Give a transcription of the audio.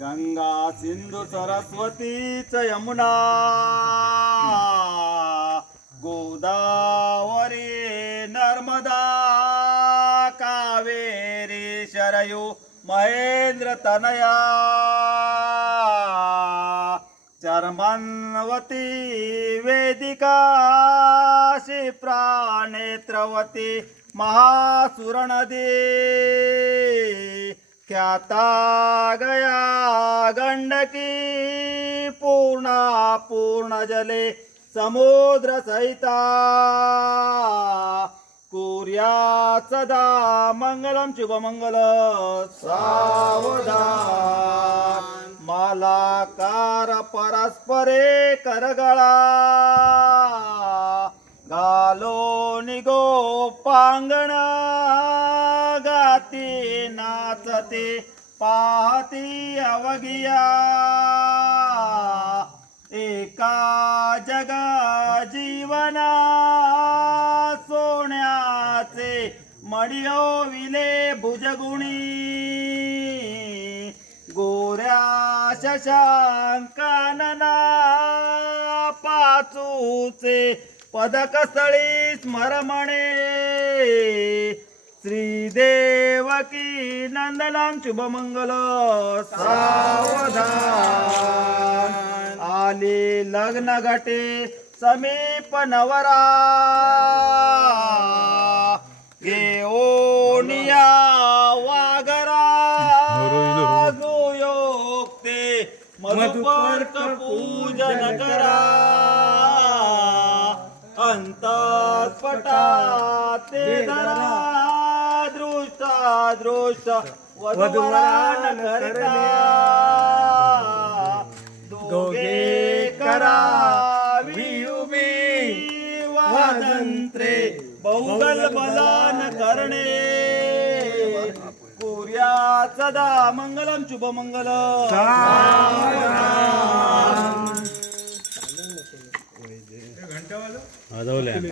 గంగా సింధు సరస్వతి చ యమునా గోదావరి నర్మదా కావేరి శరయు మహేంద్ర తనయా చర్మన్వతి వేదిక శ్రీ ప్రాణేత్రవతి మహాసురణదే ख्याता गया गंडकी पूर्णा पूर्ण जले समुद्र सहिता। कुर्या सदा मंगलम शुभमंगल। सावधा। मालाकार परस्परे करगळा। घालो निगो पांगणा गाती नाचते पाहती अवघिया. एका जगा जीवना सोन्याचे मडिओ विले भुजगुणी. गोऱ्या शशांकानना पाचूचे पदकस्थळी स्मरमणे. श्रीदेवकी नंदनाम शुभमंगल. सावधान. आले लग्न घटे समीप नवरा. घेओनिया वागरा. गुयोक्ते मधुपर्क पूजन करा. अंतस्फटा ते धरा दृष्टा दृष्ट वधुवरान करिता. दोघे करावी उभी वाजंत्रे बहुगल बलान करणे. कुर्या सदा मंगलम शुभमंगल doble.